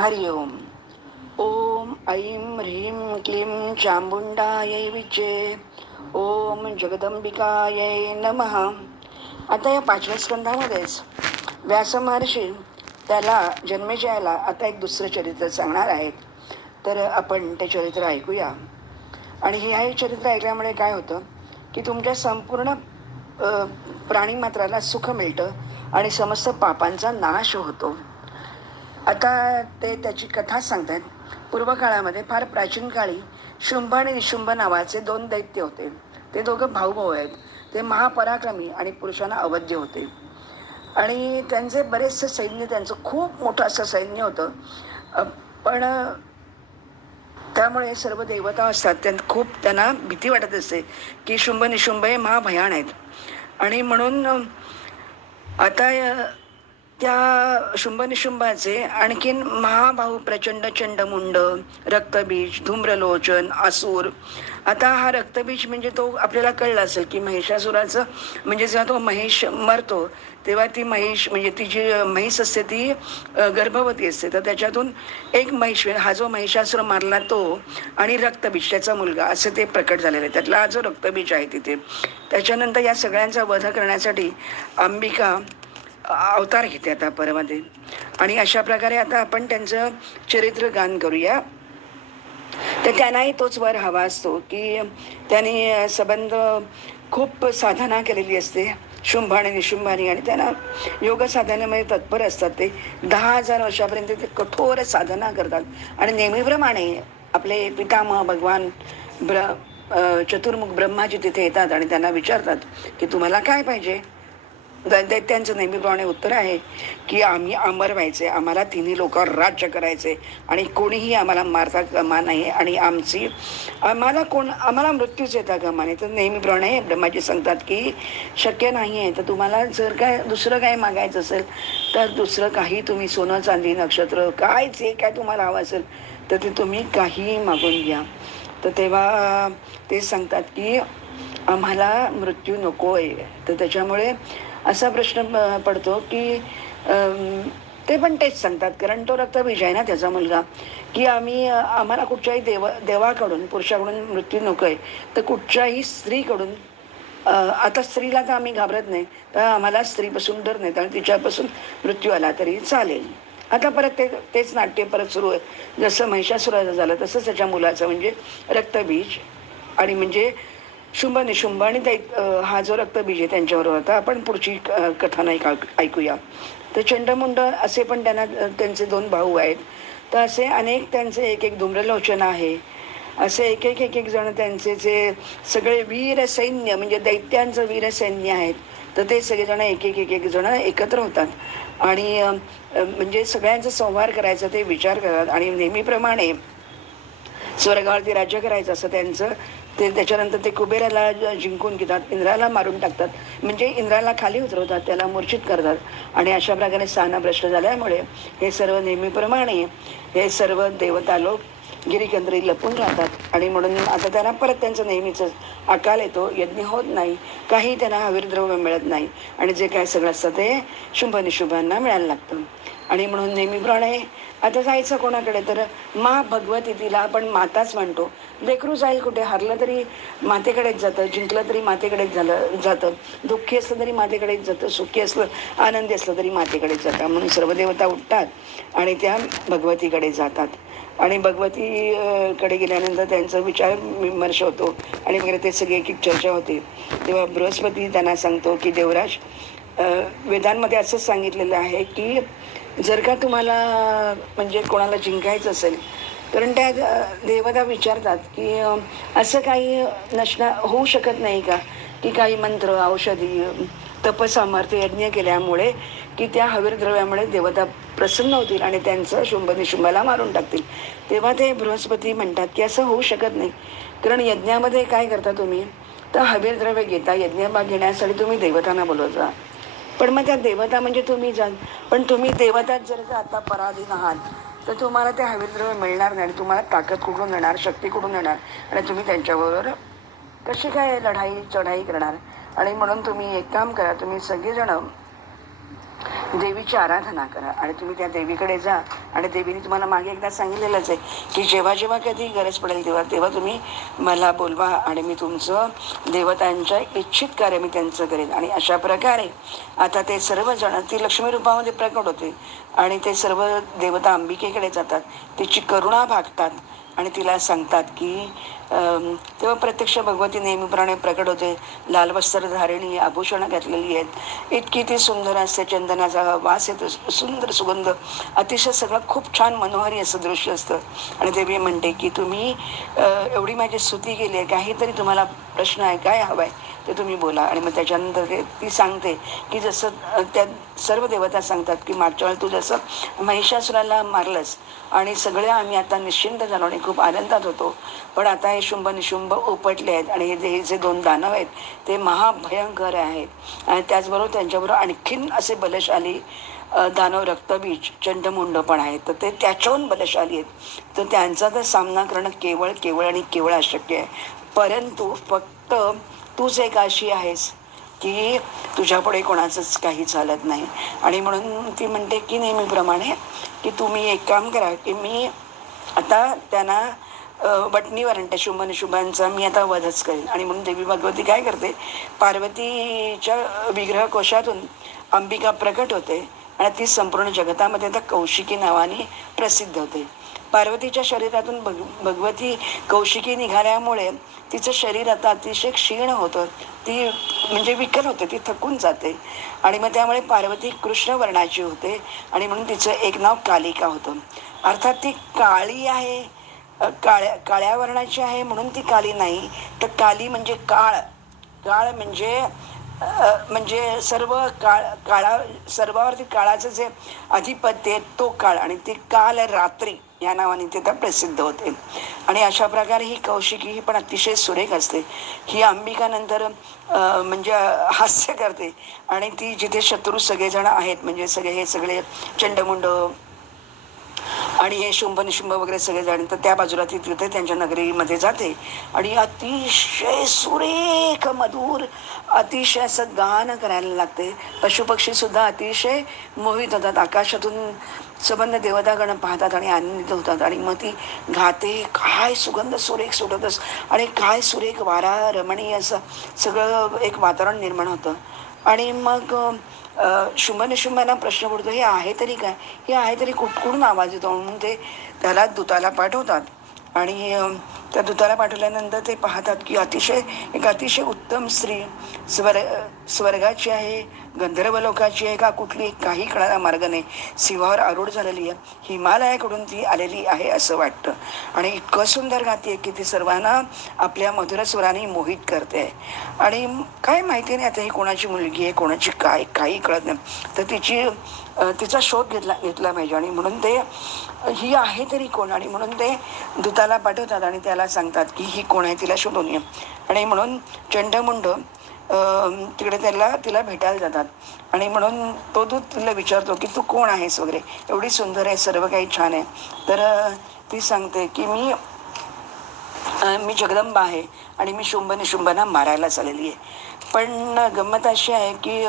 हरि ओम. ओम ऐं ह्रीं क्लीं चामुंडायै विचे. ओम जगदंबिकायै नमः. आता या 5व्या स्कंधामध्येच व्यास महर्षी त्याला जन्मेजयाला आता एक दुसरं चरित्र सांगणार आहेत. तर आपण ते चरित्र ऐकूया. आणि हे चरित्र ऐकल्यामुळे काय होतं की तुमच्या संपूर्ण प्राणीमात्राला सुख मिळतं आणि समस्त पापांचा नाश होतो. आता ते त्याची कथा सांगतात. पूर्वकाळामध्ये फार प्राचीन काळी शुंभ आणि निशुंभ नावाचे 2 दैत्य होते. ते दोघं भाऊ आहेत. ते महापराक्रमी आणि पुरुषांना अवध्य होते. आणि त्यांचे बरेचसे सैन्य, त्यांचं खूप मोठं असं सैन्य होतं. पण त्यामुळे सर्व देवता असतात खूप त्यांना भीती वाटत असते की शुंभ निशुंभ हे महाभयान आहेत. आणि म्हणून आता त्या शुंभ निशुंभाचे आणखीन महाभाऊ प्रचंड चंडमुंड, रक्तबीज, धूम्रलोचन, असुर. आता हा रक्तबीज म्हणजे तो आपल्याला कळलं असेल की महिषासुराचं म्हणजे जेव्हा तो महिष मरतो तेव्हा ती महिष म्हणजे ती जी म्हैस असते ती गर्भवती असते. तर त्याच्यातून एक महिष, हा जो महिषासुर मारला तो आणि रक्तबीज त्याचा मुलगा, असं ते प्रकट झालेलं आहे. त्यातला हा जो रक्तबीज आहे तिथे. त्याच्यानंतर या सगळ्यांचा वध करण्यासाठी अंबिका अवतार घेते आता परमध्ये. आणि अशा प्रकारे आता आपण त्यांचं चरित्र गान करूया. तर त्यांनाही तोच वर हवा असतो की त्यांनी संबंध खूप साधना केलेली असते शुंभ आणि निशुंभानी. आणि त्यांना योग साधनेमध्ये तत्पर असतात. ते 10,000 वर्षापर्यंत ते कठोर साधना करतात. आणि नेहमीप्रमाणे आपले पितामह भगवान चतुर्मुख ब्रह्माजी तिथे येतात आणि त्यांना विचारतात की तुम्हाला काय पाहिजे. दैत्यांचं नेहमीप्रमाणे उत्तर आहे की आम्ही अमर व्हायचे, आम्हाला तिन्ही लोकांवर राज्य करायचे आणि कोणीही आम्हाला मारता कामा नाही आणि आम्हाला मृत्यूच येता कामा नाही. तर नेहमीप्रमाणे ब्रह्माजी सांगतात की शक्य नाही आहे. तर तुम्हाला जर काय दुसरं काय मागायचं असेल तर दुसरं काही तुम्ही सोनं चांदी नक्षत्र काय जे काय तुम्हाला हवं असेल तर ते तुम्ही काहीही मागून घ्या. तर तेव्हा ते सांगतात की आम्हाला मृत्यू नको आहे. तर त्याच्यामुळे असा प्रश्न पडतो की ते पण तेच सांगतात, कारण तो रक्तबीज आहे ना त्याचा मुलगा, की आम्हाला कुठच्याही देवाकडून पुरुषाकडून मृत्यू नको आहे. तर कुठच्याही स्त्रीकडून आता स्त्रीला तर आम्ही घाबरत नाही, तर आम्हाला स्त्रीपासून डर नाही, कारण तिच्यापासून मृत्यू आला तरी चालेल. आता परत तेच नाट्य परत सुरू आहे. जसं महिषासुराचं झालं तसंच त्याच्या मुलाचं म्हणजे रक्तबीज आणि म्हणजे शुंभ निशुंभ आणि हा जो रक्तबीज आहे त्यांच्याबरोबर. आता आपण पुढची कथा नाही ऐकूया. तर चंडमुंड असे पण त्यांचे 2 भाऊ आहेत. तर असे अनेक त्यांचे एक एक धूम्रलोचन आहे. असे एक जण त्यांचे जे सगळे वीर सैन्य म्हणजे दैत्यांचं वीर सैन्य आहेत. तर ते सगळेजण एक जण एकत्र होतात आणि म्हणजे सगळ्यांचा संहार करायचा ते विचार करतात. आणि नेहमीप्रमाणे स्वर्गावरती राज्य करायचं असं त्यांचं. त्याच्यानंतर ते कुबेराला जिंकून घेतात, इंद्राला मारून टाकतात, म्हणजे इंद्राला खाली उतरवतात, त्याला मूर्छित करतात. आणि अशा प्रकारे स्थानभ्रष्ट झाल्यामुळे हे सर्व नेहमीप्रमाणे हे सर्व देवता लोक गिरिकंदरी लपून राहतात. आणि म्हणून आता त्यांना परत त्यांचं नेहमीच अकाल येतो, यज्ञ होत नाही, काही त्यांना हविर्द्रव्य मिळत नाही आणि जे काय सगळं असतं ते शुंभ निशुंभांना मिळायला लागतं. आणि म्हणून नेहमीप्रमाणे आता जायचं कोणाकडे, तर मा भगवती, तिला आपण माताच म्हणतो. लेकरू जाईल कुठे, हरलं तरी मातेकडेच जातं, जिंकलं तरी मातेकडेच जातं, दुःखी असलं तरी मातेकडेच जातं, सुखी असलं आनंदी असलं तरी मातेकडेच जातं. म्हणून सर्व देवता उठतात आणि त्या भगवतीकडे जातात. आणि भगवतीकडे गेल्यानंतर त्यांचा विचार विमर्श होतो आणि वगैरे ते सगळी एक चर्चा होते. तेव्हा बृहस्पती त्यांना सांगतो की देवराज, वेदांमध्ये असंच सांगितलेलं आहे की जर का तुम्हाला म्हणजे कोणाला जिंकायचं असेल, कारण त्या देवता विचारतात की असं काही होऊ शकत नाही का की काही मंत्र औषधी तपसामर्थ्य यज्ञ केल्यामुळे की त्या हविर्द्रव्यामुळे देवता प्रसन्न होतील आणि त्यांचं शुंभ निशुंभाला मारून टाकतील. तेव्हा ते बृहस्पती म्हणतात की असं होऊ शकत नाही, कारण यज्ञामध्ये काय करता तुम्ही, तर हविर्द्रव्य घेता, यज्ञ घेण्यासाठी तुम्ही देवतांना बोलवता. पण मग त्या देवता म्हणजे तुम्ही जाल, पण तुम्ही देवताच जर का आता पराधीन आहात तर तुम्हाला ते हविर्द्रव्य मिळणार नाही आणि तुम्हाला ताकद कुठून येणार, शक्ती कुठून येणार आणि तुम्ही त्यांच्याबरोबर कशी काय चढाई करणार. आणि म्हणून तुम्ही एक काम करा, तुम्ही सगळेजण देवीची आराधना करा आणि तुम्ही त्या देवीकडे जा. आणि देवीने तुम्हाला मागे एकदा सांगितलेलंच आहे की जेव्हा जेव्हा कधी गरज पडेल तेव्हा तेव्हा तुम्ही मला बोलवा आणि मी तुमचं देवतांच्या इच्छित कार्य मी त्यांचं करेन. आणि अशा प्रकारे आता ते सर्वजण ती लक्ष्मी रूपामध्ये प्रकट होते आणि ते सर्व देवता अंबिकेकडे जातात, तिची करुणा भागतात आणि तिला सांगतात की तेव्हा प्रत्यक्ष भगवती नेहमीप्रमाणे प्रकट होते. लाल वस्त्र धारिणी, आभूषणं घातलेली आहेत, इतकी ती सुंदर असते, चंदनाचा वास येतो, सुंदर सुगंध, अतिशय सगळं खूप छान मनोहारी असं दृश्य असतं. आणि देवी म्हणते की तुम्ही एवढी माझी स्तुती केली आहे, काहीतरी तुम्हाला प्रश्न आहे, काय हवं आहे ते तुम्ही बोला. आणि मग त्याच्यानंतर ती सांगते की जसं त्या सर्व देवता सांगतात की मागच्या वेळेला तू जसं महिषासुराला मारलंस आणि सगळे आम्ही आता निश्चिंत झालो आणि खूप आनंदात होतो, पण आता हे शुंभ निशुंभ उपटले आहेत आणि हे जे दोन दानव आहेत ते महाभयंकर आहेत. आणि त्याचबरोबर त्यांच्याबरोबर आणखीन असे बलशाली दानव रक्तबीज चंडमुंड पण आहेत, तर ते त्याच्याहून बलशाली आहेत. तर त्यांचा तर सामना करणं केवळ केवळ आणि केवळ अशक्य आहे. परंतु फक्त तूच एक अशी आहेस की तुझ्यापुढे कोणाचंच काही चालत नाही. आणि म्हणून ती म्हणते की नेहमीप्रमाणे की तुम्ही एक काम करा की मी आता त्यांना वटणीवर आणते शुंभ निशुंभांचा मी आता वधच करेन. आणि म्हणून देवी भगवती काय करते, पार्वतीच्या विग्रह कोशातून अंबिका प्रकट होते आणि ती संपूर्ण जगतामध्ये आता कौशिकी नावाने प्रसिद्ध होते. पार्वतीच्या शरीरातून भगवती कौशिकी निघाल्यामुळे तिचं शरीर आता अतिशय क्षीण होतं, ती म्हणजे विकल होते, ती थकून जाते. आणि मग त्यामुळे पार्वती कृष्ण वर्णाची होते आणि म्हणून तिचं एक नाव कालिका होतं. अर्थात ती काळी आहे, काळ्या वर्णाची आहे म्हणून ती काली नाही, तर काली म्हणजे काळ. काळ म्हणजे म्हणजे सर्व सर्वावरती काळाचं जे अधिपत्य आहे तो काळ. आणि ती काल रात्री या नावाने ते त्या प्रसिद्ध होते. आणि अशा प्रकारे ही कौशिकी ही पण अतिशय सुरेख असते. ही अंबिका नंतर म्हणजे हास्य करते आणि ती जिथे शत्रू सगळेजण आहेत म्हणजे हे सगळे चंडमुंड आणि हे शुंभ निशुंभ वगैरे सगळे जाणे, तर त्या बाजूला ती तिथे त्यांच्या नगरीमध्ये जाते आणि अतिशय सुरेख मधुर अतिशय असं गाणं करायला लागते. पशुपक्षी सुद्धा अतिशय मोहित होतात, आकाशातून संबंध देवतागण पाहतात आणि आनंदित होतात. आणि मग ती गाते, काय सुगंध सुरेख सुटतच आणि काय सुरेख वारा रमणीय असं सगळं एक वातावरण निर्माण होतं. आणि मग शुंभ निशुंभांना प्रश्न पडतो, हे आहे तरी काय, हे आहे तरी कुठून आवाज येतो. म्हणून ते त्याला दूताला पाठवतात आणि त्या दूताला पाठवल्यानंतर ते पाहतात की एक अतिशय उत्तम स्त्री स्वर्गाची आहे, गंधर्व लोकाची आहे का कुठली काही कळायला मार्ग नाही, सिंहावर आरूढ झालेली आहे, हिमालयाकडून ती आलेली आहे असं वाटतं. आणि इतकं सुंदर गाते की ती सर्वांना आपल्या मधुर स्वराने मोहित करते. आणि काय माहिती नाही आता ही कोणाची मुलगी आहे, कोणाची काय, काही कळत नाही. तर तिचा शोध घेतला पाहिजे. आणि म्हणून ते ही आहे तरी कोण, आणि म्हणून ते दूताला पाठवतात आणि त्याला सांगतात की ही कोण आहे, तिला शोधून ये. आणि म्हणून चंडमुंड तिकडे तिला भेटायला जातात. आणि म्हणून तो दूत तिला विचारतो की तू कोण आहेस वगैरे, एवढी सुंदर आहे, सर्व काही छान आहे. तर ती सांगते की मी जगदंबा आहे आणि मी शुंभ निशुंभांना मारायला चाललेली आहे. पण गंमत अशी आहे की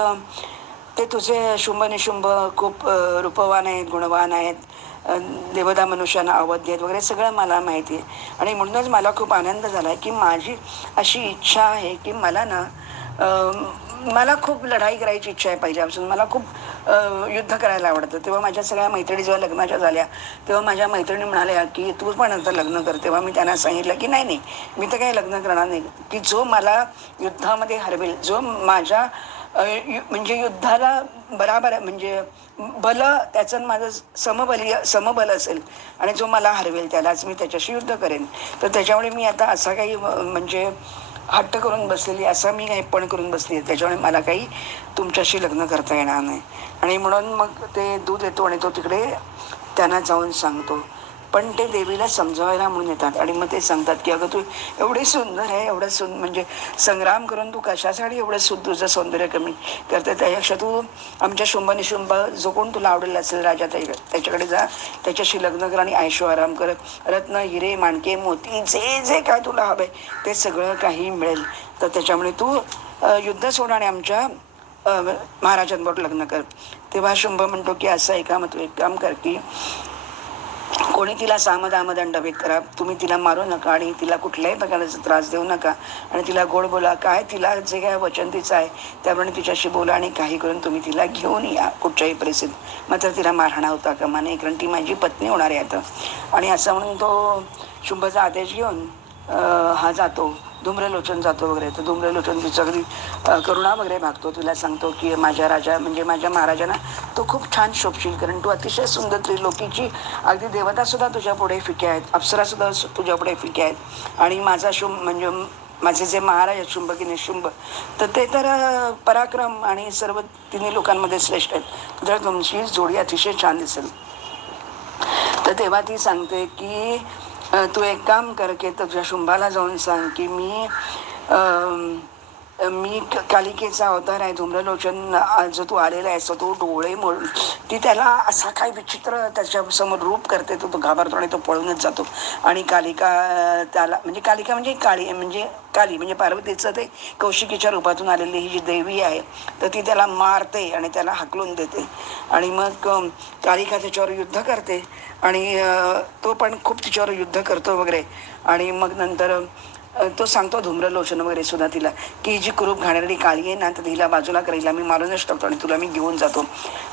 ते तुझे शुंभ निशुंभ खूप रूपवान आहेत, गुणवान आहेत, देवता मनुष्यांना अवध्य आहेत वगैरे सगळं मला माहिती आहे. आणि म्हणूनच मला खूप आनंद झाला आहे की माझी अशी इच्छा आहे की मला खूप लढाई करायची इच्छा आहे पहिल्यापासून, मला खूप युद्ध करायला आवडतं. तेव्हा माझ्या सगळ्या मैत्रिणी जेव्हा लग्नाच्या झाल्या तेव्हा माझ्या मैत्रिणी म्हणाल्या की तू पण आता लग्न कर. तेव्हा मी त्यांना सांगितलं की नाही मी तर काही लग्न करणार नाही, की जो मला युद्धामध्ये हरवेल, जो माझ्या म्हणजे युद्धाला बराबर म्हणजे बल त्याचं माझं समबल असेल आणि जो मला हरवेल त्यालाच मी त्याच्याशी युद्ध करेन. तर त्याच्यामुळे मी आता असा काही म्हणजे हट्ट करून बसलेली, असा मी काही पण करून बसली आहे, त्याच्यामुळे मला काही तुमच्याशी लग्न करता येणार नाही. आणि म्हणून मग ते दूध येतो आणि तो तिकडे त्यांना जाऊन सांगतो. पण ते देवीला समजावायला म्हणून येतात आणि मग ते सांगतात की अगं तू एवढी सुंदर आहे, एवढं म्हणजे संग्राम करून तू कशासाठी एवढं तुझं सौंदर्य कमी करते, त्यापेक्षा तू आमच्या शुंभ निशुंभ जो कोण तुला आवडेल असेल राजा त्याच्याकडे जा, त्याच्याशी लग्न कर आणि ऐशो आराम कर, रत्न हिरे माणके मोती जे जे काय तुला हवंय ते सगळं काही मिळेल. तर त्याच्यामुळे तू युद्ध सोड आणि आमच्या महाराजांबरोबर लग्न कर. तेव्हा शुंभ म्हणतो की असं आहे का, मग तू एक काम कर की कोणी तिला सामदामदंड करा, तुम्ही तिला मारू नका आणि तिला कुठल्याही प्रकारचा त्रास देऊ नका आणि तिला गोड बोला, काय तिला जे काय वचन तिचं आहे त्याप्रमाणे तिच्याशी बोला आणि काही करून तुम्ही तिला घेऊन या कुठच्याही परिस्थितीत, मात्र तिला मारहाणा होता कामा नये, कारण ती माझी पत्नी होणार आहे आता. आणि असं म्हणून तो शुंभचा आदेश घेऊन हा जातो, धूम्रलोचन जातो वगैरे. तर धूम्रलोचन तिचं अगदी करुणा वगैरे भागतो, तिला सांगतो की माझ्या राजा म्हणजे माझ्या महाराजांना तू खूप छान शोभशील, कारण तू अतिशय सुंदर त्रिलोकीची अगदी देवतासुद्धा तुझ्या पुढे फिक्या आहेत, अप्सरासुद्धा तुझ्या पुढे फिक्या आहेत. आणि माझा शुंभ म्हणजे माझे जे महाराज आहेत शुंभ की निशुंभ, तर ते तर पराक्रम आणि सर्व तिन्ही लोकांमध्ये श्रेष्ठ आहेत, तर तुमची जोडी अतिशय छान दिसेल. तर तेव्हा ती सांगते की तू एक काम कर की तुझ्या शुंभाला जाऊन सांग की मी कालिकेचा अवतार आहे, धूम्रलोचन जो तू आलेला आहेस तो डोळे म्हणून ती त्याला असा काय विचित्र त्याच्या समोर रूप करते, तो घाबरतो आणि तो पळूनच जातो. आणि कालिका त्याला म्हणजे कालिका म्हणजे काली म्हणजे पार्वतीचं ते कौशिकीच्या रूपातून आलेली ही जी देवी आहे, तर ती त्याला मारते आणि त्याला हाकलून देते. आणि मग कालिका त्याच्यावर युद्ध करते आणि तो पण खूप तिच्यावर युद्ध करतो वगैरे. आणि मग नंतर तो सांगतो धूम्रलोचन वगैरे सुद्धा तिला की जी कुरूप घाणेरडी काळी आहे ना, तर तिला बाजूला करायला मी मारूनच टाकतो आणि तुला मी घेऊन जातो.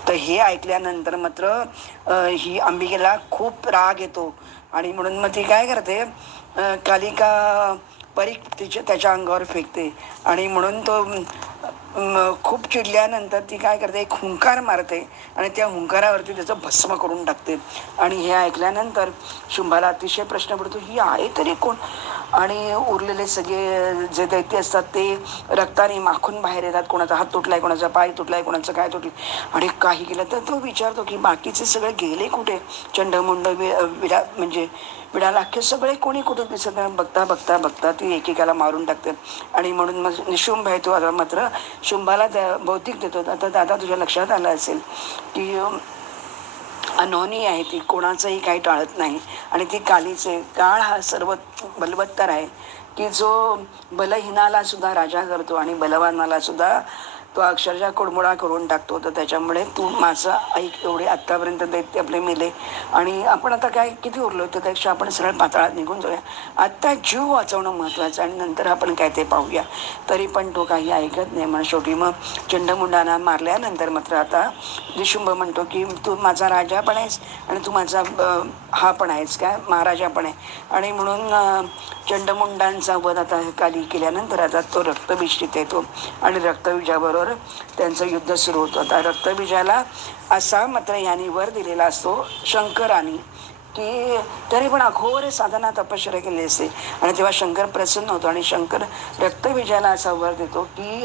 तर हे ऐकल्यानंतर मात्र ही अंबिकेला खूप राग येतो आणि म्हणून मग ती काय करते, कालिका परीख त्याच्या अंगावर फेकते. आणि म्हणून तो खूप चिडल्यानंतर ती काय करते, एक हुंकार मारते आणि त्या हुंकारावरती त्याचं भस्म करून टाकते. आणि हे ऐकल्यानंतर शुंभाला अतिशय प्रश्न पडतो, ही आहे तरी कोण. आणि उरलेले सगळे जे दैत्य असतात ते रक्ताने माखून बाहेर येतात, कोणाचा हात तुटलाय, कोणाचा पाय तुटलाय, कोणाचं काय तुटलं. आणि काही केलं तर तो विचारतो की बाकीचे सगळे गेले कुठे, चंडमुंड विडा म्हणजे विडालाख्य सगळे कोणी कुठे दिसत नाही. बघता बघता बघता ती एकेकाला मारून टाकते. आणि म्हणून मग निशुंभ आहे तो आता मात्र शुंभाला भौतिक देतो. आता दादा तुझ्या लक्षात आलं असेल की अनोनी आहे ती, कोणाचंही काही टाळत नाही. आणि ती कालीचे काळ हा सर्व बलवत्तर आहे की जो बलहीनाला सुद्धा राजा करतो आणि बलवानाला सुद्धा तो अक्षरशः कुडमुडा करून टाकतो. तर त्याच्यामुळे तू माझं ऐक, एवढे आत्तापर्यंत दैत्य आपले मेले आणि आपण आता काय किती उरलो, तर त्यापेक्षा आपण सरळ पाताळात निघून जाऊया. आत्ता जीव वाचवणं महत्त्वाचं आणि नंतर आपण काय ते पाहूया. तरी पण तो काही ऐकत नाही. म्हणून शेवटी मग चंडमुंडांना मारल्यानंतर मात्र आता निशुंभ म्हणतो की तू माझा राजा पण आहेस आणि तू माझा हा पण आहेस काय महाराजा पण आहे. आणि म्हणून चंडमुंडांचा वध आता काली केल्यानंतर आता तो रक्तबीज तिथे येतो आणि रक्तबीजाबरोबर त्यांचं युद्ध सुरू होतं. आता रक्तबीजाला असा मात्र यांनी वर दिलेला असतो शंकराने की तरी पण अघोर साधना तपश्चर्या केली असते. आणि तेव्हा शंकर प्रसन्न होतो आणि शंकर रक्तबीजाला असा वर देतो की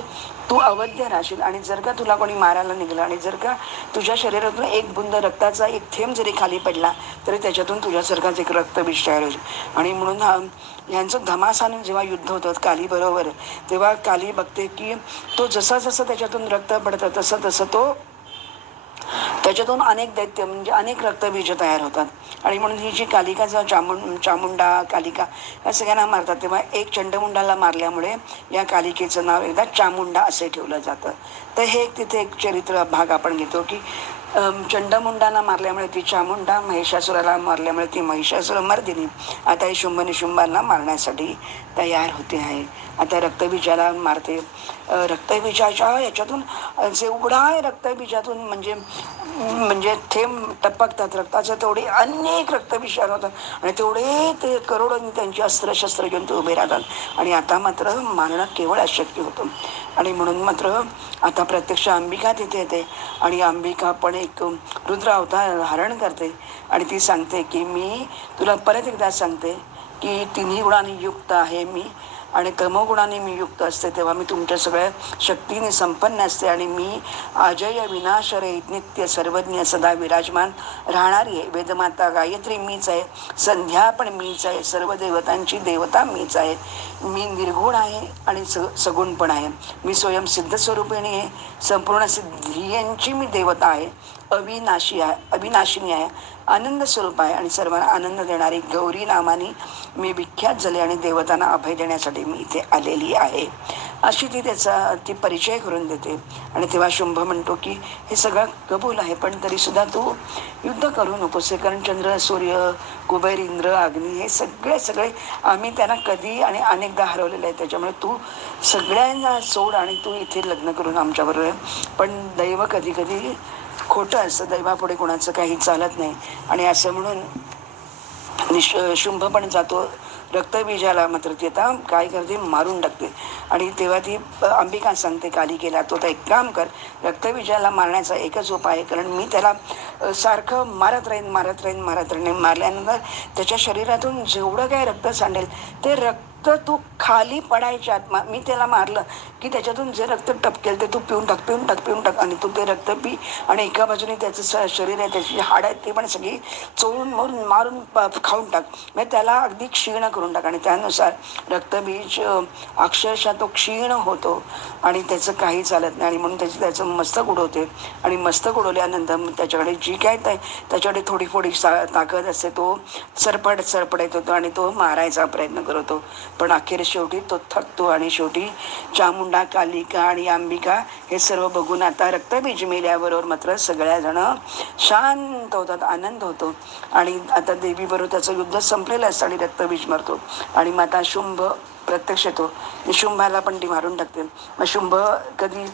तू अवध्य राहशील आणि जर का तुला कोणी मारायला निघलं आणि जर का तुझ्या शरीरातून एक बुंद रक्ताचा एक थेंब जरी खाली पडला तरी त्याच्यातून तुझ्यासारखाच एक रक्तबीज तयार होईल. आणि म्हणून ह्यांचं धमासाने जेव्हा युद्ध होतं काली बरोबर, तेव्हा काली बघते की तो जसा जसं त्याच्यातून रक्त पडतं तसं तसं तो त्याच्यातून अनेक दैत्य म्हणजे अनेक रक्तबीज तयार होतात. आणि म्हणून ही जी कालिका चामुंडा कालिका या सगळ्यांना मारतात, तेव्हा एक चंडमुंडाला मारल्यामुळे या कालिकेचं नाव एकदा चामुंडा असे ठेवलं जातं. तर हे तिथे एक चरित्र भाग आपण घेतो की चंडमुंडांना मारल्यामुळे ती चामुंडा, महिषासुराला मारल्यामुळे ती महिषासुर मर्दिनी आता ही शुंभ निशुंभांना मारण्यासाठी तयार होते आहे. आता रक्तबीजाला मारते. रक्तबीजाच्या याच्यातून जे उघडा आहे रक्तबीजातून म्हणजे थेंब टपकतात रक्ताचं, तेवढे अनेक रक्तबीज तयार होतात आणि तेवढे ते करोडोनी त्यांची अस्त्रशस्त्र घेऊन ते उभे राहतात. आणि आता मात्र मारणं केवळ अशक्य होतं. आणि म्हणून मात्र आता प्रत्यक्ष अंबिका तिथे येते आणि अंबिका पण एक रुद्र अवतार धारण करते आणि ती सांगते की मी तुला परत एकदा सांगते की तिन्ही गुणांनी युक्त आहे मी आणि तमोगुणाने मी युक्त असते, तेव्हा मी तुमच्या सगळ्या शक्तीने संपन्न असते आणि मी अजय विनाशरहित नित्य सर्वज्ञ सदा विराजमान राहणारी आहे. वेदमाता गायत्री मीच आहे, संध्या पण मीच आहे, सर्व देवतांची देवता मीच आहे. मी निर्गुण आहे आणि सगुण पण आहे. मी स्वयं सिद्ध स्वरूपिणी आहे, संपूर्ण सिद्धियांची मी देवता आहे. अविनाशिनी आहे, आनंद स्वरूप आहे आणि सर्वांना आनंद देणारी गौरी नामाने मी विख्यात झाले आणि देवतांना अभय देण्यासाठी मी इथे आलेली आहे, अशी ती परिचय करून देते. आणि तेव्हा शुंभ म्हणतो की हे सगळं कबूल आहे, पण तरीसुद्धा तू युद्ध करू नकोस, कारण चंद्र, सूर्य, कुबेर, इंद्र, अग्नी हे सगळे आम्ही त्यांना कधी आणि अनेकदा हरवलेलं आहे, त्याच्यामुळे तू सगळ्यांना सोड आणि तू इथे लग्न करून आमच्याबरोबर आहे. पण दैव कधी कधी खोटं असतं, दैवापुढे कोणाचं काही चालत नाही. आणि असं म्हणून शुंभ पण जातो रक्तबीजाला, मात्र ती आता काय करते, मारून टाकते. आणि तेव्हा ती अंबिका सांगते कालिकेला, तो आता एक काम कर, रक्तबीजाला मारण्याचा एकच उपाय आहे, कारण मी त्याला सारखं मारत राहीन. मारल्यानंतर त्याच्या शरीरातून जेवढं काय रक्त सांडेल ते रक्त तू खाली पडायच्या आत, मी त्याला मारलं की त्याच्यातून जे रक्त टपकेल ते तू पिऊन टाक आणि तू ते रक्त पी. आणि एका बाजूने त्याचं शरीर आहे, त्याची हाड आहेत, ते पण सगळी चोळून मारून खाऊन टाक, म्हणजे त्याला अगदी क्षीण करून टाक. आणि त्यानुसार रक्तबीज अक्षरशः तो क्षीण होतो आणि त्याचं काही चालत नाही. आणि म्हणून त्याचं मस्तक उडवते. आणि मस्तक उडवल्यानंतर त्याच्याकडे जी काय त्याच्याकडे थोडी ताकद असते, तो सरपट येत होतो आणि तो मारायचा प्रयत्न करतो. पण अखेर शेवटी तो थकतो आणि शेवटी चामुंडा, कालिका आणि अंबिका हे सर्व बघून आता रक्तबीज मेल्याबरोबर मात्र सगळ्याजण शांत होतात, आनंद होतो. आणि आता देवीबरोबर त्याचं युद्ध संपलेलं असतं आणि रक्तबीज मरतो. आणि मग आता शुंभ प्रत्यक्ष येतो, निशुंभाला पण ती मारून टाकते. मग शुंभ कधी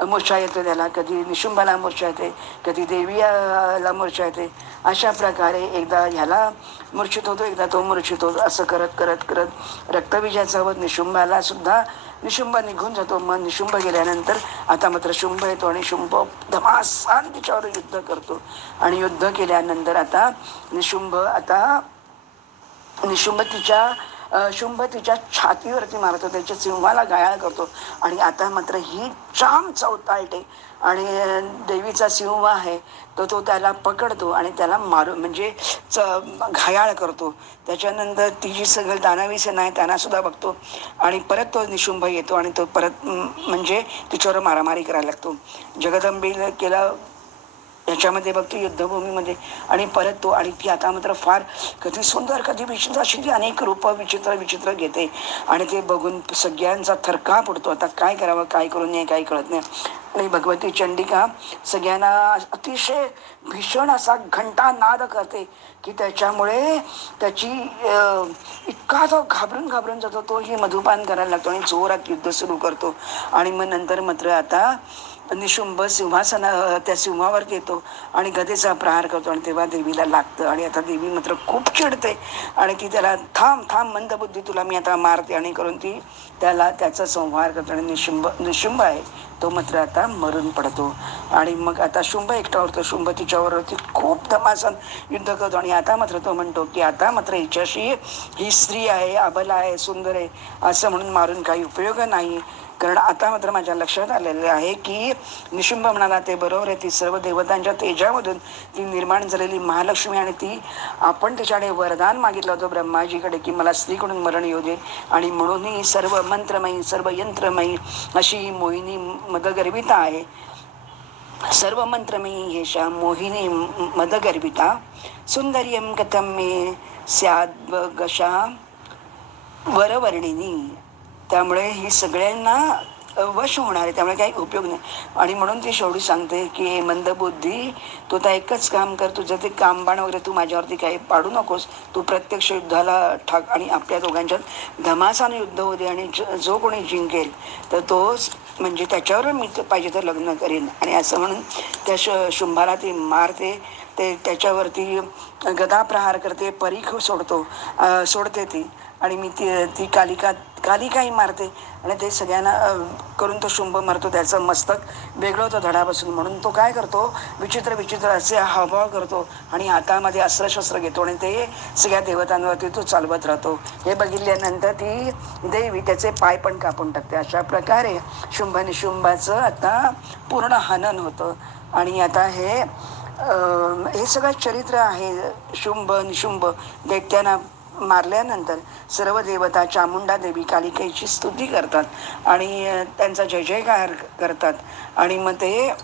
मूर्छा येतो त्याला, कधी निशुंभाला मूर्छा येते, कधी देवीला मूर्छा येते. अशा प्रकारे एकदा ह्याला मूर्छित होतो, एकदा तो मूर्छित होतो. असं करत रक्तबीजाचा वध निशुंभ निघून जातो. मग निशुंभ गेल्यानंतर आता मात्र शुंभ येतो आणि शुंभ धमासान तिच्यावर युद्ध करतो. आणि युद्ध केल्यानंतर आता शुंभ तिच्या छातीवरती मारतो, त्याच्या सिंहाला घायाळ करतो. आणि आता मात्र ही जाम चौताळते आणि देवीचा सिंह आहे तो त्याला पकडतो आणि त्याला म्हणजे घायाळ करतो. त्याच्यानंतर ती जी सगळं दानवी सेना आहे त्यांना सुद्धा बघतो आणि परत तो निशुंभ येतो आणि तो परत म्हणजे तिच्यावर मारामारी करायला लागतो. जगदंबेला केला याच्यामध्ये बघतो युद्धभूमीमध्ये. आणि परत तो, आणि ती आता मात्र फार कधी सुंदर कधी विचित्र, अशी ती अनेक रूप विचित्र घेते. आणि ते बघून सगळ्यांचा थरकाप उडतो. आता काय करावं, काय करू नये, काही कळत नाही. आणि भगवती चंडिका सगळ्यांना अतिशय भीषण असा घंटा नाद करते की त्याच्यामुळे त्याची इतका तो घाबरून जातो. तोही मधुपान करायला लागतो आणि जोरात युद्ध सुरू करतो. आणि मग नंतर मात्र आता निशुंभ त्या सिंहावरती येतो आणि गदेचा प्रहार करतो. आणि तेव्हा देवीला लागतं आणि आता देवी मात्र खूप चिडते आणि ती त्याला थांब मंदबुद्धी, तुला मी आता मारते, आणि करून ती त्याचा संहार करतो. आणि निशुंभ आहे तो मात्र आता मरून पडतो. आणि मग आता शुंभ एकटा होतो. शुंभ तिच्यावरती खूप धमासन युद्ध करतो. आणि आता मात्र तो म्हणतो की आता मात्र हिच्याशी, ही स्त्री आहे, अबला आहे, सुंदर आहे, असं म्हणून मारून काही उपयोग नाही. कारण आता मात्र माझ्या लक्षात आलेलं आहे की निशुंभ म्हणाला ते बरोबर आहे, ती सर्व देवतांच्या तेजामधून ती निर्माण झालेली महालक्ष्मी, आणि ती आपण त्याच्याकडे वरदान मागितलं होतं ब्रह्माजीकडे की मला स्त्रीकडून मरण येऊ दे. आणि म्हणून ही सर्व मंत्रमयी, सर्व यंत्रमयी अशी ही मोहिनी मदगर्भिता आहे. सर्व मंत्रमयी हेशा मोहिनी मदगर्भिता सुंदर्यम कथम मे स्याद्वगशा वरवर्णिनी. त्यामुळे ही सगळ्यांना वश होणार आहे, त्यामुळे काही उपयोग नाही. आणि म्हणून ती शेवटी सांगते की मंदबुद्धी, तू आता एकच काम कर, तुझं ते कामबाण वगैरे तू माझ्यावरती काही पाडू नकोस, तू प्रत्यक्ष युद्धाला ठाक आणि आपल्या दोघांच्यात घमासानं युद्ध होऊ दे. आणि जो कोणी जिंकेल तर तोच, म्हणजे त्याच्यावर मी पाहिजे तर लग्न करेन. आणि असं म्हणून त्या शुंभाला ती मारते, ते त्याच्यावरती गदा प्रहार करते, परीख सोडते ती. आणि मी ती कालिकाही मारते आणि ते सगळ्यांना करून तो शुंभ मारतो. त्याचं मस्तक वेगळं होतं धडापासून, म्हणून तो काय करतो, विचित्र असे हावभाव करतो आणि हातामध्ये अस्त्रशस्त्र घेतो आणि ते सगळ्या देवतांवरती तो चालवत राहतो. हे बघितल्यानंतर ती देवी त्याचे पाय पण कापून टाकते. अशा प्रकारे शुंभ निशुंभाचं आता पूर्ण हनन होतं. आणि आता हे सगळं चरित्र आहे. शुंभ निशुंभ दैत्यांना मारल्यानंतर सर्व देवता चामुंडा देवी कालिकेची स्तुती करतात आणि त्यांचा जय जयकार करतात. आणि मग ते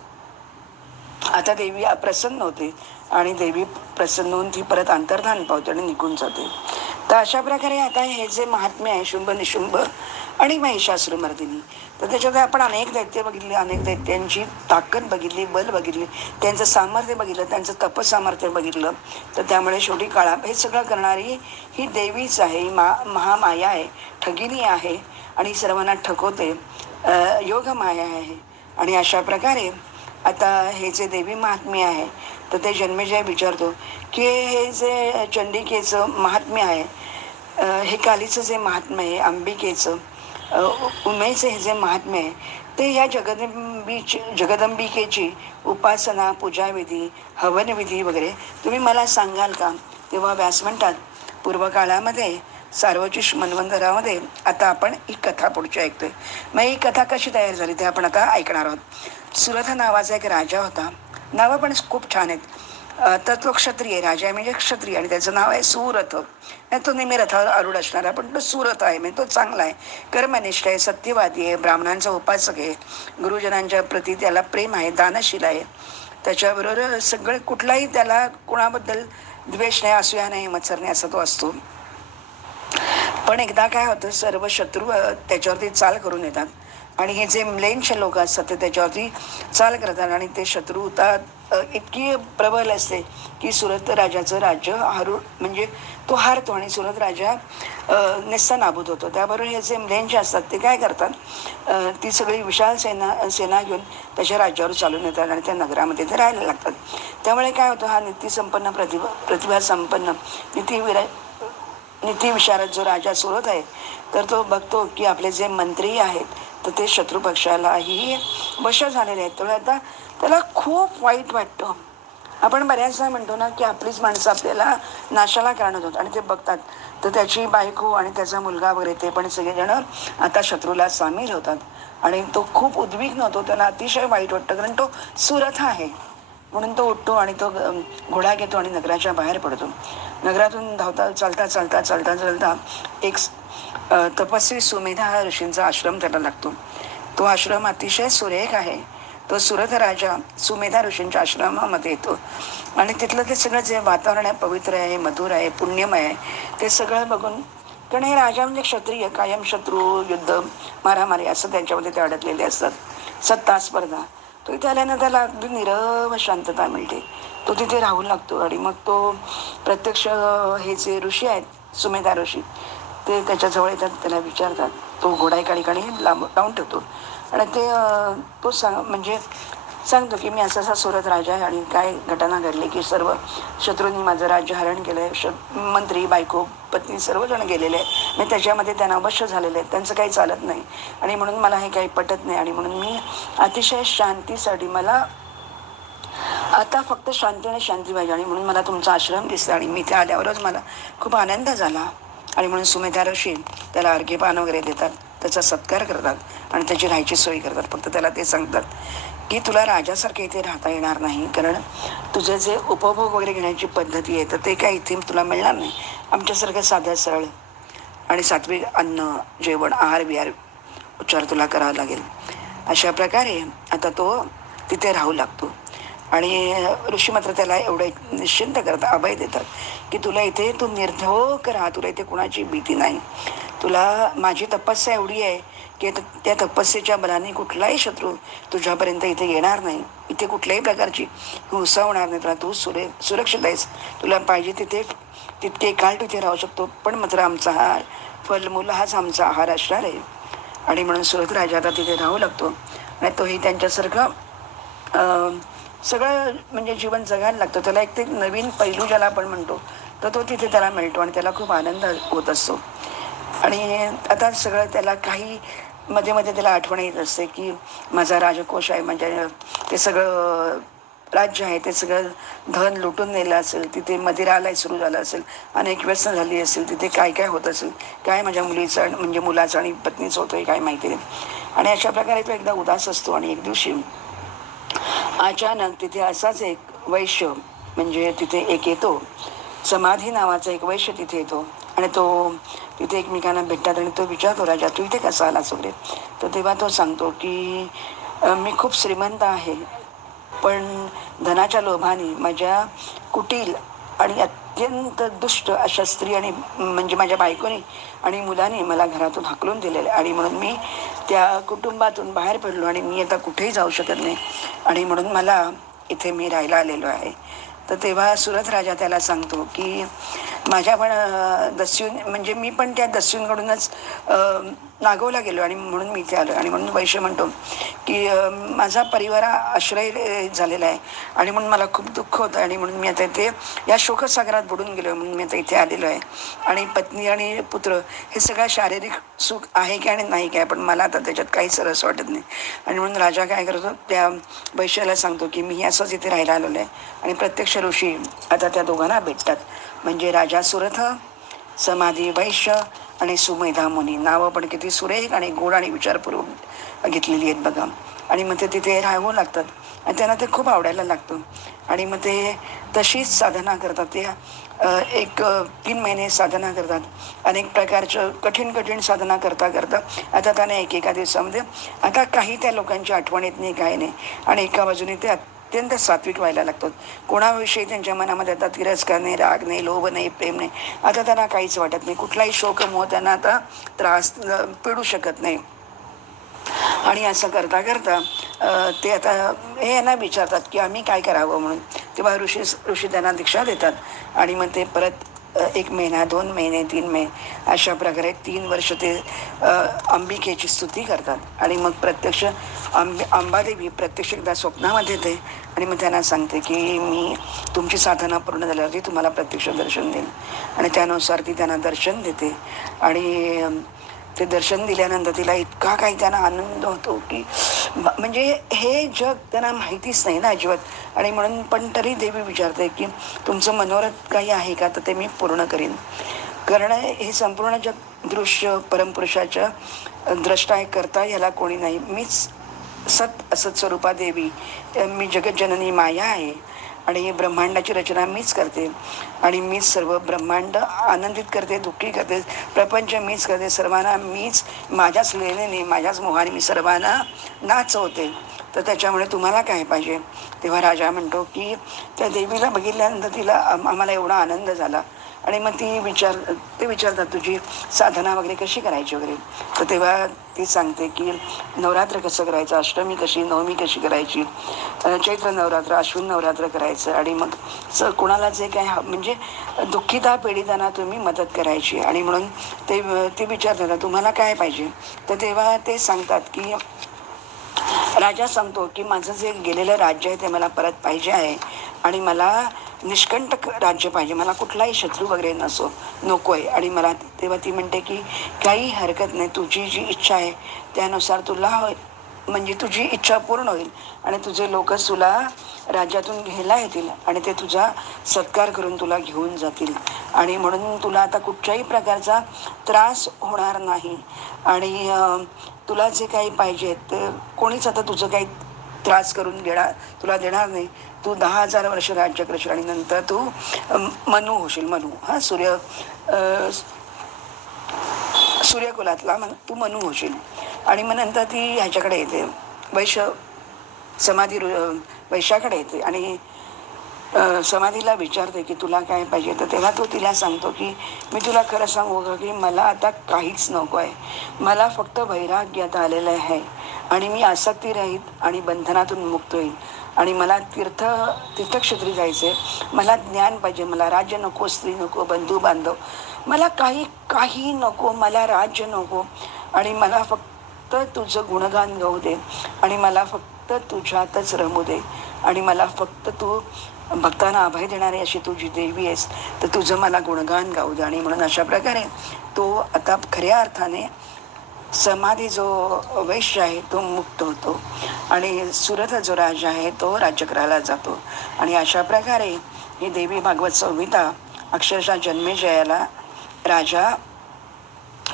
आता देवी प्रसन्न होते आणि देवी प्रसन्न होऊन ती परत अंतर्धान पावते आणि निघून जाते. तर अशा प्रकारे आता हे जे महात्म्य आहे शुंभ निशुंभ आणि महिषासुरमर्दिनी, तर त्याच्यामध्ये आपण अनेक दैत्य बघितली, अनेक दैत्यांची ताकद बघितली, बल बघितली, त्यांचं सामर्थ्य बघितलं, त्यांचं तपसामर्थ्य बघितलं. तर त्यामुळे शेवटी काळा हे सगळं करणारी ही देवीच आहे, ही महामाया आहे, ठगिनी आहे आणि सर्वांना ठकवते, योगमाया आहे. आणि अशा प्रकारे आता हे जे देवी महात्म्य आहे, तर ते जन्मेजय विचारतो की हे जे चंडिकेचं महात्म्य आहे, हे कालीचं जे महात्म्य आहे, अंबिकेचं, उमेचं हे जे महात्म्य आहे, ते ह्या जगदंबिकेची उपासना, पूजाविधी, हवनविधी वगैरे तुम्ही मला सांगाल का? तेव्हा व्यास म्हणतात, पूर्वकाळामध्ये सार्वजनिक मन्वंतरामध्ये आता आपण ही कथा पुढची ऐकतोय. मग ही कथा कशी तयार झाली ते आपण आता ऐकणार आहोत. सुरथ नावाचा एक राजा होता. नावं पण खूप छान आहेत. तर तो क्षत्रिय राजा आहे, म्हणजे क्षत्रिय, आणि त्याचं नाव आहे सुरथ. तो नेहमी रथावर आरूढ असणारा, पण तो सुरथ आहे, म्हणजे तो चांगला आहे, कर्मनिष्ठ आहे, सत्यवादी आहे, ब्राह्मणांचा उपासक आहे, गुरुजनांच्या प्रती त्याला प्रेम आहे, दानशील आहे. त्याच्याबरोबर सगळे कुठलाही त्याला कोणाबद्दल द्वेष नाही, असूया नाही, मत्सर नाही, असा तो असतो. पण एकदा काय होतं, सर्व शत्रू त्याच्यावरती चाल करून येतात आणि हे जे म्लेंछ लोक असतात ते त्याच्यावरती चाल करतात आणि ते शत्रू इतकी प्रबल असते की सुरत राजाचं राज्य म्हणजे तो हारतो आणि सुरत राजा नेस्तनाबूत होतो. त्याबरोबर हे जे म्लेंछ असतात ते काय करतात, ती सगळी विशाल सेना घेऊन त्याच्या राज्यावर चालून येतात आणि त्या नगरामध्ये ते राहायला लागतात. त्यामुळे काय होतं, हा नीतिसंपन्न प्रतिभा संपन्न नीती विशारद जो राजा सुरत आहे, तर तो बघतो की आपले जे मंत्री आहेत तर ते शत्रू पक्षालाही वश झालेले आहेत. त्यामुळे आता त्याला खूप वाईट वाटतं. आपण बऱ्याचदा म्हणतो ना की आपलीच माणसं आपल्याला नाशाला कारणत होत, आणि ते बघतात तर त्याची बायको आणि त्याचा मुलगा वगैरे ते पण सगळेजण आता शत्रूला सामील होतात आणि तो खूप उद्विग्न होतो. त्याला अतिशय वाईट वाटतं, कारण तो सुरथ आहे. म्हणून तो उठतो आणि तो घोडा घेतो आणि नगराच्या बाहेर पडतो. नगरातून चालता एक तपस्वी सुमेधा ऋषींचा आश्रम त्याला लागतो. तो आश्रम अतिशय सुरेख आहे. तो सुरथ राजा सुमेधा ऋषींच्या आश्रमामध्ये येतो आणि तिथलं ते सगळं जे वातावरण आहे, पवित्र आहे, मधुर आहे, पुण्यमय आहे, ते सगळं बघून, कारण हे राजा म्हणजे क्षत्रिय, कायम शत्रू, युद्ध, मारामारी असं त्यांच्यामध्ये ते अडकलेले असतात, सत्ता स्पर्धा. तो इथे आल्यानं त्याला अगदी निरव शांतता मिळते. तो तिथे राहू लागतो आणि मग तो प्रत्यक्ष हे जे ऋषी आहेत सुमेधा ऋषी, ते त्याच्याजवळ येतात, त्याला विचारतात. तो घोडा एका ठिकाणी लावून ठेवतो आणि तो म्हणजे सांगतो की मी असा सुरत राजा आहे आणि काय घटना घडली की सर्व शत्रूंनी माझं राज्य हरण केलं आहे, मंत्री, बायको, पत्नी सर्वजण गेलेले आहे, मी त्याच्यामध्ये त्यांना अवश्य झालेले आहेत, त्यांचं काही चालत नाही आणि म्हणून मला हे काही पटत नाही आणि म्हणून मी अतिशय शांतीसाठी, मला आता फक्त शांती आणि शांती पाहिजे आणि म्हणून मला तुमचा आश्रम दिसला आणि मी ते आल्यावरच मला खूप आनंद झाला. आणि म्हणून सुमेधा ऋषी त्याला अर्घ्यपान वगैरे देतात, त्याचा सत्कार करतात आणि त्याची राहायची सोय करतात. फक्त त्याला ते सांगतात की तुला राजासारखे इथे राहता येणार नाही, कारण तुझे जे उपभोग वगैरे घेण्याची पद्धती आहे तर ते काय इथे तुला मिळणार नाही. आमच्यासारखं साधं सरळ आणि सात्विक अन्न, जेवण, आहार विहार उच्चार तुला करावा लागेल. अशा प्रकारे आता तो तिथे राहू लागतो आणि ऋषी मात्र त्याला एवढं निश्चिंत करतात, अभय देतात की तुला इथे तू निर्धोक राहा, तुला इथे कुणाची भीती नाही. तुला माझी तपस्या एवढी आहे की त्या तपस्येच्या बलाने कुठलाही शत्रू तुझ्यापर्यंत इथे येणार नाही, इथे कुठल्याही प्रकारची हिंसा होणार नाही, तुला तू सुरक्षित आहेस, तुला पाहिजे तितके काळ तिथे राहू शकतो, पण मात्र आमचा हा फलमूल हाच आमचा आहार असणार आहे. आणि म्हणून सुरत राजा आता तिथे राहू लागतो आणि तोही त्यांच्यासारखं सगळं म्हणजे जीवन जगायला लागतं. त्याला एक ते नवीन पैलू ज्याला आपण म्हणतो तर तो तिथे त्याला मिळतो आणि त्याला खूप आनंद होत असतो. आणि आता सगळं त्याला काही मध्ये मध्ये त्याला आठवण येत असते की माझा राजकोष आहे, म्हणजे ते सगळं राज्य आहे ते सगळं धन लुटून नेलं असेल, तिथे मदिरालय सुरू झालं असेल, अनेक व्यसन झाली असेल, तिथे काय काय होत असेल, काय माझ्या मुलीचं म्हणजे मुलाचं आणि पत्नीचं होतं हे काय माहिती नाही. आणि अशा प्रकारे तो एकदा उदास असतो आणि एक दिवशी अचानक तिथे असाच एक वैश्य, म्हणजे तिथे एक येतो, समाधी नावाचा एक वैश्य तिथे येतो आणि तो तिथे एकमेकांना भेटतात आणि तो विचारतो, राजा तू इथे कसा आलास वगैरे. तर तेव्हा तो सांगतो की मी खूप श्रीमंत आहे पण धनाच्या लोभाने माझ्या कुटील आणि अत्यंत दुष्ट अशा स्त्री आणि म्हणजे माझ्या बायकोनी आणि मुलांनी मला घरातून हाकलून दिलेलं आणि म्हणून मी त्या कुटुंबातून बाहेर पडलो आणि मी आता कुठेही जाऊ शकत नाही आणि म्हणून मला इथे मी राहायला आलेलो आहे. तर तेव्हा सुरथ राजा त्याला सांगतो की माझ्या पण दस्यून म्हणजे मी पण त्या दस्यूंकडूनच नागवला गेलो आणि म्हणून मी इथे आलो आणि म्हणून वैश्य म्हणतो की माझा परिवार आश्रय झालेला आहे आणि म्हणून मला खूप दुःख होतं आणि म्हणून मी आता इथे या शोकसागरात बुडून गेलो म्हणून मी आता इथे आलेलो आहे आणि पत्नी आणि पुत्र हे सगळं शारीरिक सुख आहे की आणि नाही काय पण मला आता त्याच्यात काहीच रस वाटत नाही आणि म्हणून राजा काय करतो त्या वैश्याला सांगतो की मी असंच इथे राहायला आलेलो आहे आणि प्रत्यक्ष ऋषी आता त्या दोघांना भेटतात. म्हणजे राजा सुरथ, समाधी वैश्य आणि सुमेधा मुनी. नावं पण किती सुरेख आणि गोड आणि विचारपूर्वक घेतलेली आहेत बघा. आणि मग ते तिथे राहावं लागतात आणि त्यांना ते खूप आवडायला लागतं आणि मग ते तशीच साधना करतात. ते 3 महिने साधना करतात. अनेक प्रकारचं कठीण कठीण साधना करता करता आता त्याने एका दिवसामध्ये आता काही त्या लोकांची आठवण येत नाही, काय नाही आणि एका बाजूने ते अत्यंत सात्विक व्हायला लागतात. कोणाविषयी त्यांच्या मनामध्ये आता तिरस्कार नाही, राग नाही, लोभ नाही, प्रेम नाही. आता त्यांना काहीच वाटत नाही. कुठलाही शोकमोह त्यांना आता त्रास पिडू शकत नाही. आणि असं करता करता ते आता हे यांना विचारतात की आम्ही काय करावं म्हणून. तेव्हा ऋषी त्यांना दीक्षा देतात आणि मग ते परत 1 महिना, 2 महिने, 3 महिने अशा प्रकारे 3 वर्ष ते अंबिकेची स्तुती करतात आणि मग प्रत्यक्ष अंबादेवी प्रत्यक्ष एकदा स्वप्नामध्ये येते आणि मग त्यांना सांगते की मी तुमची साधना पूर्ण झाल्यावरती तुम्हाला प्रत्यक्ष दर्शन देईन आणि त्यानुसार ती त्यांना दर्शन देते आणि ते दर्शन दिल्यानंतर तिला इतका काही त्यांना आनंद होतो की म्हणजे हे जग त्यांना माहितीच नाही ना अजिबात आणि म्हणून पण तरी देवी विचारते की तुमचं मनोरथ काही आहे का, तर ते मी पूर्ण करीन. कारण हे संपूर्ण जग दृश्य परमपुरुषाच्या द्रष्टा आहे, करता ह्याला कोणी नाही. मीच असत स्वरूपा देवी, मी जगज्जननी माया आहे आणि ब्रह्मांडाची रचना मीच करते आणि मीच सर्व ब्रह्मांड आनंदित करते, दुःखी करते, प्रपंच मीच करते, सर्वांना मीच माझ्याच लेण्याने माझ्याच मोहाने मी सर्वांना नाचवते. तर त्याच्यामुळे तुम्हाला काय पाहिजे. तेव्हा राजा म्हणतो की त्या देवीला बघितल्यानंतर तिला आम्हाला एवढा आनंद झाला आणि मग ते विचारतात तुझी साधना वगैरे कशी करायची वगैरे. तर तेव्हा ती सांगते की नवरात्र कसं करायचं, अष्टमी कशी, नवमी कशी करायची, चैत्र नवरात्र, अश्विन नवरात्र करायचं आणि मग कोणाला जे काय म्हणजे दुःखिता पीडितांना तुम्ही मदत करायची आणि म्हणून ते विचारतात तुम्हाला काय पाहिजे. तर तेव्हा ते सांगतात की राजा सांगतो की माझं जे गेलेलं राज्य आहे ते मला परत पाहिजे आहे आणि मला निष्कंटक राज्य पाहिजे, मला कुठलाही शत्रू वगैरे नको आहे आणि मला तेव्हा ती म्हणते की काही हरकत नाही, तुझी जी इच्छा आहे त्यानुसार तुला म्हणजे तुझी इच्छा पूर्ण होईल आणि तुझे लोकच तुला राज्यातून घ्यायला येतील आणि ते तुझा सत्कार करून तुला घेऊन जातील आणि म्हणून तुला आता कुठच्याही प्रकारचा त्रास होणार नाही आणि तुला जे काही पाहिजे ते कोणीच आता तुझं काही त्रास करून तुला देणार नाही. तू 10,000 वर्ष राज्य करशील आणि नंतर तू मनू होशील. मनू सूर्यकुलातला तू मनू होशील आणि मग नंतर ती ह्याच्याकडे येते समाधी वैश्याकडे येते आणि समाधीला विचारते की तुला काय पाहिजे. तर तेव्हा तो तिला सांगतो की मी तुला खरं सांगू का की मला आता काहीच नको आहे, मला फक्त वैराग्यात आलेलं आहे आणि मी आसक्ती रहित आणि बंधनातून मुक्त होईल आणि मला तीर्थक्षेत्री जायचे, मला ज्ञान पाहिजे, मला राज्य नको, स्त्री नको, बंधू बांधव, मला काही नको, मला राज्य नको आणि मला फक्त तुझं गुणगान गाऊ दे आणि मला फक्त तुझ्यातच रमू दे आणि मला फक्त तू भक्तांना अभय देणारी अशी तुझी देवी आहेस, तर तुझं मला गुणगान गाऊ दे. आणि म्हणून अशा प्रकारे तो आता खऱ्या अर्थाने समाधी जो वैश्य आहे तो मुक्त होतो आणि सुरथ जो राजा आहे तो राज्य करायला जातो आणि अशा प्रकारे ही देवी भागवत संहिता अक्षरशः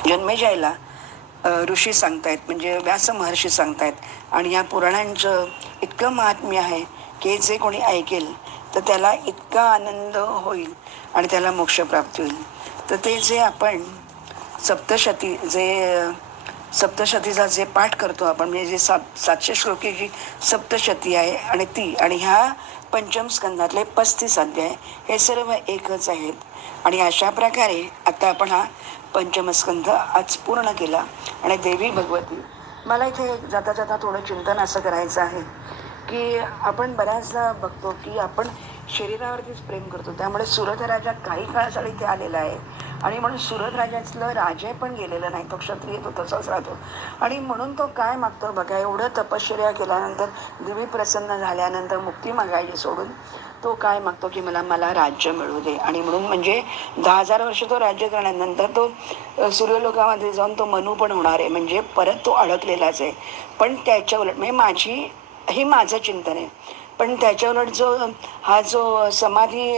जन्मेजयाला ऋषी सांगतायत, म्हणजे व्यास महर्षी सांगतायत आणि या पुराणांचं इतकं महात्म्य आहे की जे कोणी ऐकेल तर त्याला इतका आनंद होईल आणि त्याला मोक्ष प्राप्त होईल. तर ते जे आपण सप्तशती जे सप्तशतीचा जे पाठ करतो आपण, म्हणजे जे 700 श्लोकीची सप्तशती आहे आणि ती, आणि ह्या पंचम स्कंदातले 35 अध्याय हे सर्व एकच आहेत. आणि अशा प्रकारे आता आपण हा पंचमस्कंध आज पूर्ण केला. आणि देवी भगवती, मला इथे जाता जाता थोडं चिंतन असं करायचं आहे की आपण बऱ्याचदा बघतो की आपण शरीरावरतीच प्रेम करतो. त्यामुळे सुरथ राजा काही काळासाठी इथे आलेला आहे आणि म्हणून सुरथ राजाचं राज्य पण गेलेलं नाही, तो क्षत्रिय तो तसाच राहतो. आणि म्हणून तो काय मागतो बघा, एवढं तपश्चर्या केल्यानंतर, देवी प्रसन्न झाल्यानंतर, मुक्ती मागायची सोडून तो काय मागतो की मला राज्य मिळू दे. आणि म्हणून म्हणजे 10,000 वर्ष तो राज्य करण्यानंतर तो सूर्यलोकामध्ये जाऊन तो मनू पण होणार आहे, म्हणजे परत तो अडकलेलाच आहे. पण त्याच्या उलट म्हणजे हे माझं चिंतन आहे. पण त्याच्या उलट जो समाधी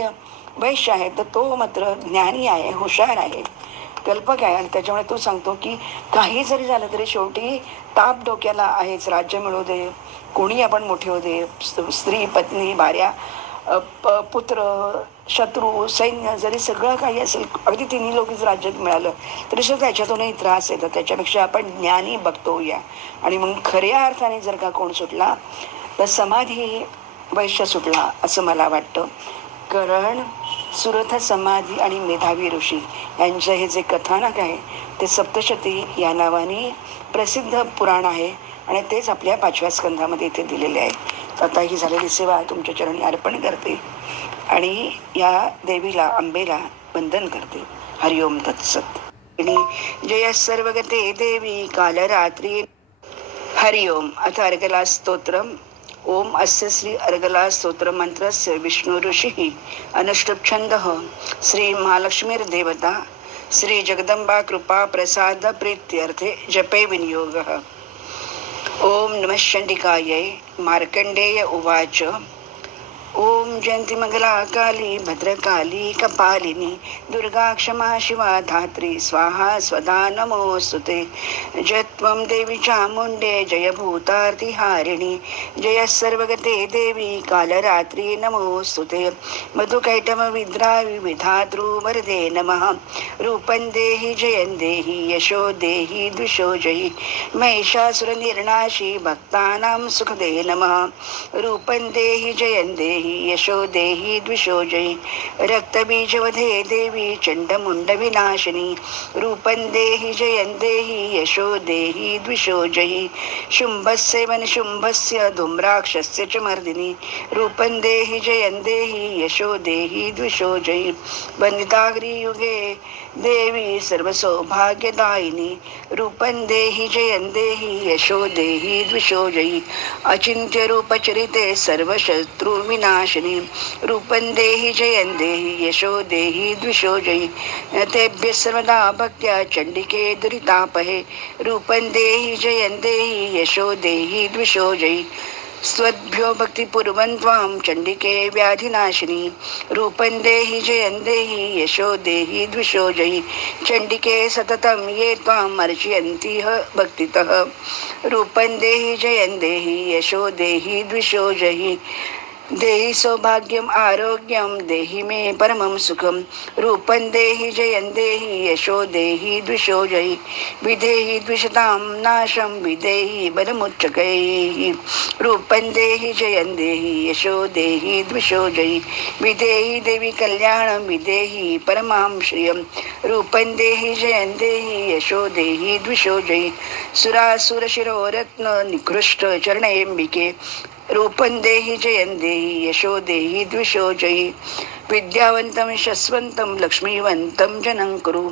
वैश्य आहे, तर तो मात्र ज्ञानी आहे, हुशार आहे, कल्पक आहे. आणि त्याच्यामुळे तो सांगतो की काही जरी झालं तरी शेवटी ताप डोक्याला आहेच, राज्य मिळू दे, कोणी आपण मोठे होऊ दे, स्त्री, पत्नी, भार्या, पुत्र, शत्रू, सैन्य, जरी सगळं काही असेल, अगदी तिन्ही लोकीच राज्य मिळालं तरी सुद्धा त्याच्यातूनही त्रास येतो. त्याच्यापेक्षा आपण ज्ञानी बघतो या. आणि मग खऱ्या अर्थाने जर का कोण सुटला तर समाधी वैश्य सुटला असं मला वाटतं. कारण सुरथ समाधी आणि मेधावी ऋषी यांचं हे जे कथानक आहे ते सप्तशती या नावाने प्रसिद्ध पुराण आहे आणि तेच आपल्या 5व्या स्कंधामध्ये इथे दिलेले आहे. आता ही झालेली सेवा तुमच्या चरणी अर्पण करते आणि या देवीला, अंबेला वंदन करते. हरिओम तत्सत. जय सर्वगते देवी कालरात्री. हरिओम. अथ अर्गला स्तोत्रम. ओम अस्य श्री अर्गला स्तोत्र मंत्रस्य विष्णु ऋषि अनुष्टुप छंदः श्री महालक्ष्मीर्देवता श्री जगदंबा कृपा प्रसाद प्रीत्यर्थे जपे विनियोगः. ओम नमः चंडिकायै. मार्कंडेय उवाच. ओम जयंती मंगला काली भद्रकाली कपालिनी दुर्गा क्षमा शिवा धात्री स्वाहा स्वधा नमोस्तुते. जयत्वं देवी चामुंडे जय भूतार्तिहारिणी जय सर्वगते देवी कालरात्री नमोस्तुते. मधुकैटम विद्रावि विधातृ वरदे नमः. रूपं देहि जयं देहि यशो देहि द्विषो जयि महिषासुर निर्नाशी भक्तानां सुखदे नमः. रूपं देहि जयं देहि यशो देहि द्विषो जयि रक्तबीजवधे देवी चंडमुंड विनाशिनी. रूपं देहि जयं देहि यशो देहि द्विषो जयि शुंभस्य वनशुंभस्य धूम्राक्षस्य च मर्दिनी. रूपं देहि जयं देहि यशो देहि द्विषो जयि वनिताग्री युगे देवी सर्वसौभाग्यदायिनी. रूपं देहि जयं देहि यशो देहि द्विषो जयि अचिंत्य रूपचरिते सर्वशत्रु विनाशिनी. रूपं देहि जयं देहि यशो देहि द्विषो जयि तेभ्य सर्वदा भक्त्या चंडिके दुरितापहे. रूपं देहि जयं देहि यशो देहि द्विषो जयि स्वद्भ्यो भक्तिपूर्वं त्वां चंडिके व्याधिनाशिनी. रूपं देहि जयं देहि यशो देहि द्विषो जयि चंडिके सततं ये त्वां अर्चयन्ति भक्तितः. रूपं देहि जयं देहि यशो देहि द्विषो जयि देहि सौभाग्यम आरोग्यम देहि मे परमं सुखम. रूपं देहि जयं देहि यशो देहि द्विषो जयि विधेहि द्विषतां नाशं विधेहि बलमुच्चकैः. रूपं देहि जयं देहि यशो देहि द्विषो जयि विधेहि देवी कल्याणं विधेहि परमां श्रियं. रूपं देहि जयं देहि यशो देहि द्विषो जयि सुरासुरशिरो रत्न निकृष्ट चरणेंबिके. रूपं देहि जयं देहि यशो देहि द्विषो जयि विद्यावंतं शस्वंतं लक्ष्मीवंतं जनं कुरु.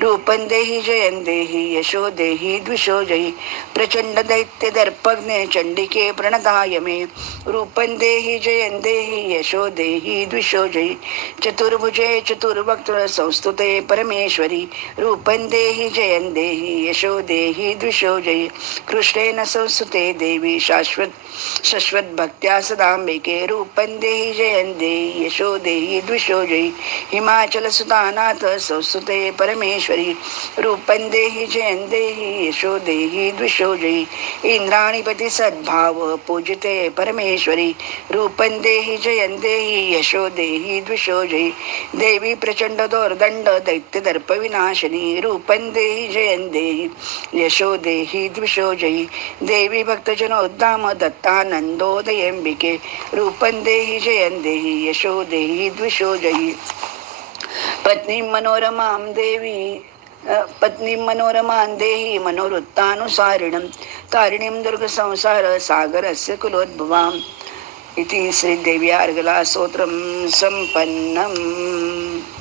रूपं देहि जयं देहि यशो देहि द्विषो जयि प्रचंड दैत्य दर्पज्ञे चंडिके प्रणताय मे. रूपं देहि जयं देहि यशो देहि द्विषो जयि चतुर्भुजे चतुर्वक्त्र संस्तुते परमेश्वरी. रूपं देहि जयं देहि यशो देहि द्विषो जयि कृष्णेन संस्तुते देवी शाश्वत भक्त्या सदांबिके. रूपं देहि जयं देहि यशो देहि द्विषो जयी हिमाचल सुतानाथ संस्तुते परमेश्वरी रूपं देहि जयं देहि यशो देहि द्विषो जयी इंद्राणीपती सद्भाव पूजिते परमेश्वरी रूपं देहि जयं देहि यशो देहि द्विषो जयी देवी प्रचंड दोर्दंड दैत्य दर्प विनाशिनी रूपं देहि जयं देहि यशो देहि द्विषो जयी देवी भक्तजनोद्धाम दत्तानंदोदयंबिके रूपं देहि जयं देहि यशो देहि द्विषो जयी पत्नी मनोरमां देवी पत्नी मनोरमां देहि मनोवृत्तानुसारिणं तारिणीं दुर्गसंसार सागरस्य कुलोद्भवाम् इति श्रीदेव्या अर्गला स्तोत्रं सम्पन्नम्.